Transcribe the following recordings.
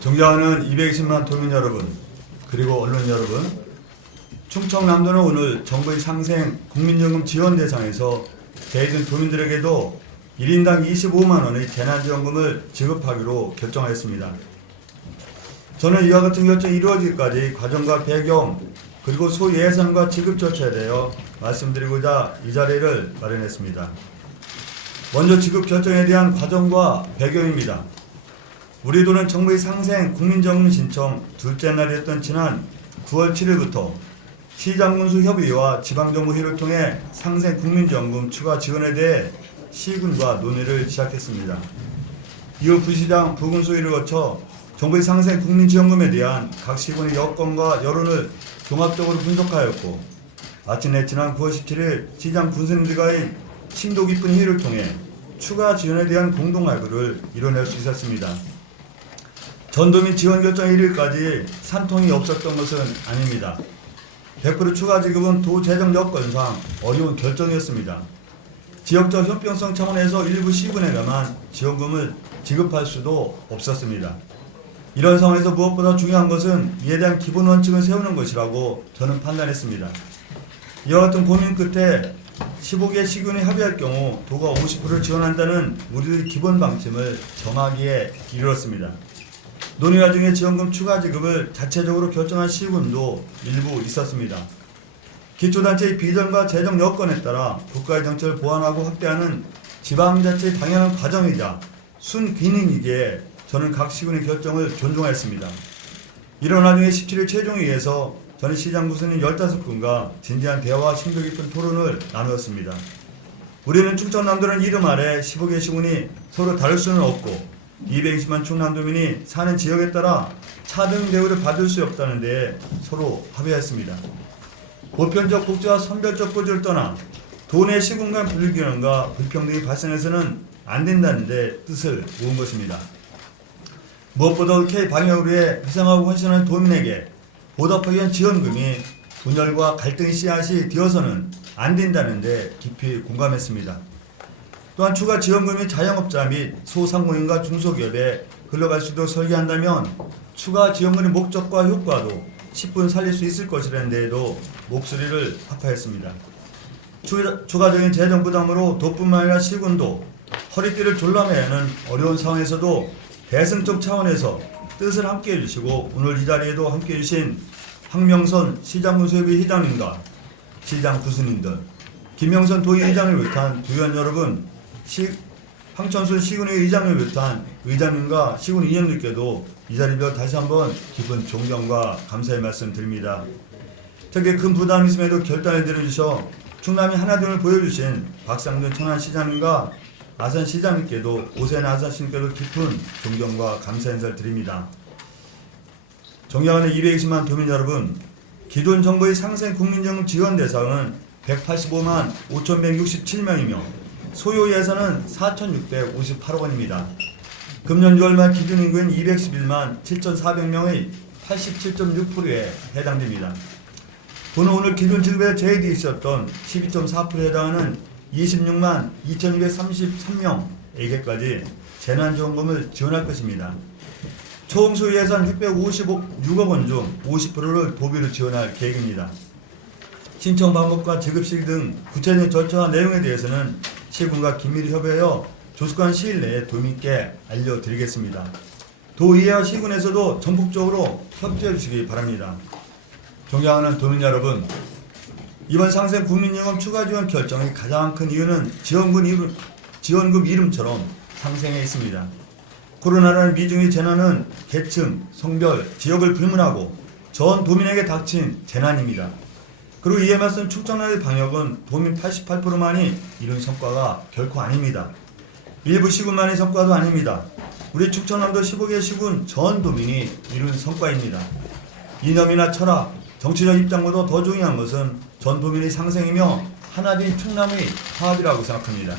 존경하는 220만 도민 여러분, 그리고 언론 여러분, 충청남도는 오늘 정부의 상생 국민연금 지원 대상에서 대진 도민들에게도 1인당 25만 원의 재난지원금을 지급하기로 결정하였습니다. 저는 이와 같은 결정이 이루어지기까지 과정과 배경, 그리고 소예산과 지급 절차에 대하여 말씀드리고자 이 자리를 마련했습니다. 먼저 지급 결정에 대한 과정과 배경입니다. 우리 도는 정부의 상생 국민연금 신청 둘째 날이었던 지난 9월 7일부터 시장군수 협의회와 지방정부 회의를 통해 상생 국민연금 추가 지원에 대해 시군과 논의를 시작했습니다. 이후 부시장, 부군수 회의를 거쳐 정부의 상생 국민지원금에 대한 각 시군의 여건과 여론을 종합적으로 분석하였고, 마침내 지난 9월 17일 시장 군수님들과의 심도 깊은 회의를 통해 추가 지원에 대한 공동합의를 이뤄낼 수 있었습니다. 전도민 지원 결정 1일까지 산통이 없었던 것은 아닙니다. 100% 추가 지급은 도 재정 여건상 어려운 결정이었습니다. 지역적 형평성 차원에서 일부 시군에게만 지원금을 지급할 수도 없었습니다. 이런 상황에서 무엇보다 중요한 것은 이에 대한 기본 원칙을 세우는 것이라고 저는 판단했습니다. 이와 같은 고민 끝에 15개 시군이 합의할 경우 도가 50%를 지원한다는 우리의 기본 방침을 정하기에 이르렀습니다. 논의 과정에 지원금 추가 지급을 자체적으로 결정한 시군도 일부 있었습니다. 기초단체의 비전과 재정 여건에 따라 국가의 정책을 보완하고 확대하는 지방자치의 당연한 과정이자 순기능이기에 저는 각 시군의 결정을 존중하였습니다. 이런 와중에 17일 최종회의에서 저는 시장 구수님 15분과 진지한 대화와 심도 깊은 토론을 나누었습니다. 우리는 충청남도는 이름 아래 15개 시군이 서로 다를 수는 없고 220만 충남도민이 사는 지역에 따라 차등 대우를 받을 수 없다는 데 서로 합의했습니다. 보편적 복지와 선별적 복지를 떠나 도내 시군 간 불균형과 불평등이 발생해서는 안 된다는 데 뜻을 모은 것입니다. 무엇보다 옳게 방역을 위해 희생하고 헌신하는 도민에게 보답하기 위한 지원금이 분열과 갈등의 씨앗이 되어서는 안 된다는 데 깊이 공감했습니다. 또한 추가 지원금이 자영업자 및 소상공인과 중소기업에 흘러갈 수 있도록 설계한다면 추가 지원금의 목적과 효과도 10분 살릴 수 있을 것이라는 데에도 목소리를 합하였습니다. 추가적인 재정 부담으로 도뿐만 아니라 시군도 허리띠를 졸라매야 하는 어려운 상황에서도 대승적 차원에서 뜻을 함께 해주시고 오늘 이 자리에도 함께 해주신 황명선 시장군수협의 회장님과 시장 구수님들, 김명선 도의회장을 비롯한 도의원 여러분, 황천순 시군의 의장을 비롯한 의장님과 시군 위원님께도 이 자리에서 다시 한번 깊은 존경과 감사의 말씀 드립니다. 특히 큰 부담이 있음에도 결단을 내려주셔 충남이 하나됨을 보여주신 박상준 천안시장님과 아산시장님께도 오세훈 아산시장님께도 깊은 존경과 감사 인사를 드립니다. 존경하는 220만 도민 여러분, 기존 정부의 상생 국민연금 지원 대상은 185만 5,167명이며 소요 예산은 4,658억 원입니다. 금년 6월 말 기준 인구인 211만 7,400명의 87.6%에 해당됩니다. 도는 오늘 기존 지급에 제외되어 있었던 12.4%에 해당하는 26만 2,233명에게까지 재난지원금을 지원할 것입니다. 총 소요 예산 656억 원 중 50%를 도비로 지원할 계획입니다. 신청 방법과 지급 시기 등 구체적인 절차와 내용에 대해서는 시군과 긴밀히 협의하여 조속한 시일 내에 도민께 알려드리겠습니다. 도의회와 시군에서도 전폭적으로 협조해 주시기 바랍니다. 존경하는 도민 여러분, 이번 상생 국민연금 추가 지원 결정의 가장 큰 이유는 지원금 이름처럼 상생해 있습니다. 코로나라는 미중의 재난은 계층, 성별, 지역을 불문하고 전 도민에게 닥친 재난입니다. 그리고 이에 맞선 충청남도의 방역은 도민 88%만이 이룬 성과가 결코 아닙니다. 일부 시군만의 성과도 아닙니다. 우리 충청남도 15개 시군 전 도민이 이룬 성과입니다. 이념이나 철학, 정치적 입장보다 더 중요한 것은 전 도민의 상생이며 하나된 충남의 화합이라고 생각합니다.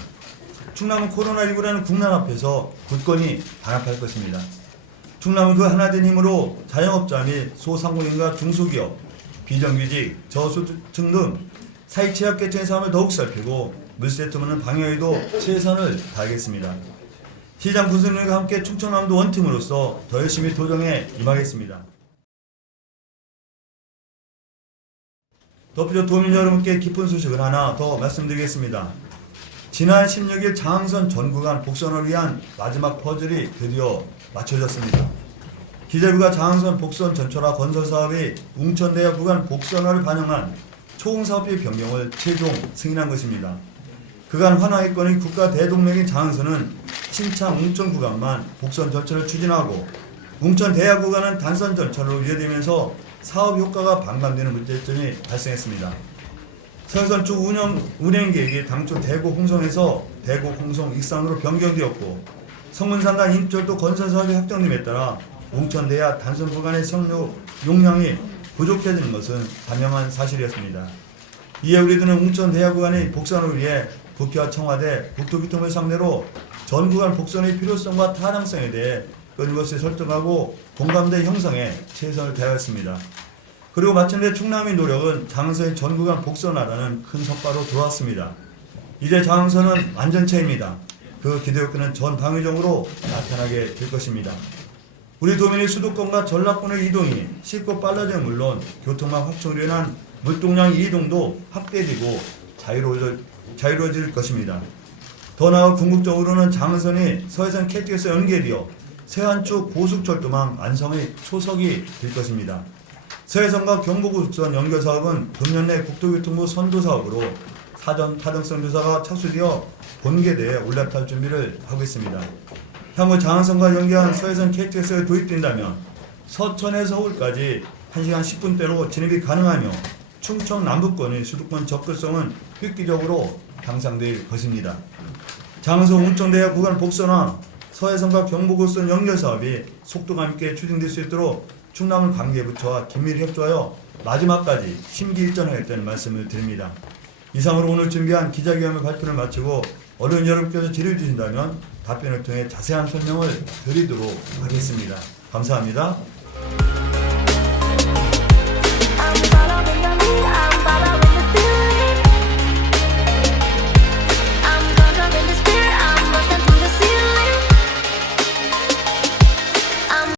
충남은 코로나19라는 국난 앞에서 굳건히 단합할 것입니다. 충남은 그 하나된 힘으로 자영업자 및 소상공인과 중소기업, 비정규직, 저소득층 등 사회 취약계층의 삶을 더욱 살피고 물세 틈없는 방역에도 최선을 다하겠습니다. 시장 구성력과 함께 충청남도 원팀으로서 더 열심히 도전에 임하겠습니다. 덧붙여 도민 여러분께 기쁜 소식을 하나 더 말씀드리겠습니다. 지난 16일 장항선 전 구간 복선을 위한 마지막 퍼즐이 드디어 맞춰졌습니다. 기재부가 장항선 복선 전철화 건설 사업의 웅천대역 구간 복선화를 반영한 초공사업비 변경을 최종 승인한 것입니다. 그간 환하했건이 국가 대동맥인 장항선은 신창 웅천 구간만 복선 전철을 추진하고 웅천 대야 구간은 단선 전철로 이어지면서 사업 효과가 반감되는 문제점이 발생했습니다. 서해선 쪽 운행 계획이 당초 대구 홍성에서 대구 홍성 익산으로 변경되었고 성문산간 인철도 건설 사업이 확정됨에 따라 웅천 대야 단선 구간의 선로 용량이 부족해지는 것은 단명한 사실이었습니다. 이에 우리들은 웅천 대야 구간의 복선을 위해 국회와 청와대, 국토교통부를 상대로 전 구간 복선의 필요성과 타당성에 대해 끊임없이 설득하고 공감대 형성에 최선을 다하였습니다. 그리고 마침내 충남의 노력은 장항선의 전 구간 복선화라는 큰 성과로 들어왔습니다. 이제 장항선은 완전체입니다. 그 기대효과는 전 방위적으로 나타나게 될 것입니다. 우리 도민의 수도권과 전라권의 이동이 쉽고 빨라지는 물론 교통망 확충으로 인한 물동량 이동도 확대되고 자유로워질 것입니다. 더 나아 궁극적으로는 장항선이 서해선 KTX 연계되어 서해안쪽 고속철도망 완성의 초석이 될 것입니다. 서해선과 경부고속선 연결 사업은 금년 내 국토교통부 선도 사업으로 사전 타당성 조사가 착수되어 본계대에 올라탈 준비를 하고 있습니다. 향후 장항선과 연계한 서해선 KTX가 도입된다면 서천에서 서울까지 1시간 10분대로 진입이 가능하며 충청 남부권의 수도권 접근성은 획기적으로 향상될 것입니다. 장항선 웅천대야 구간 복선화, 서해선과 경부고속선 연결 사업이 속도감 있게 추진될 수 있도록 충남을 관계부처와 긴밀히 협조하여 마지막까지 심기일전하겠다는 말씀을 드립니다. 이상으로 오늘 준비한 기자회견 발표를 마치고 언론 여러분께서 질의해 주신다면 답변을 통해 자세한 설명을 드리도록 하겠습니다. 감사합니다.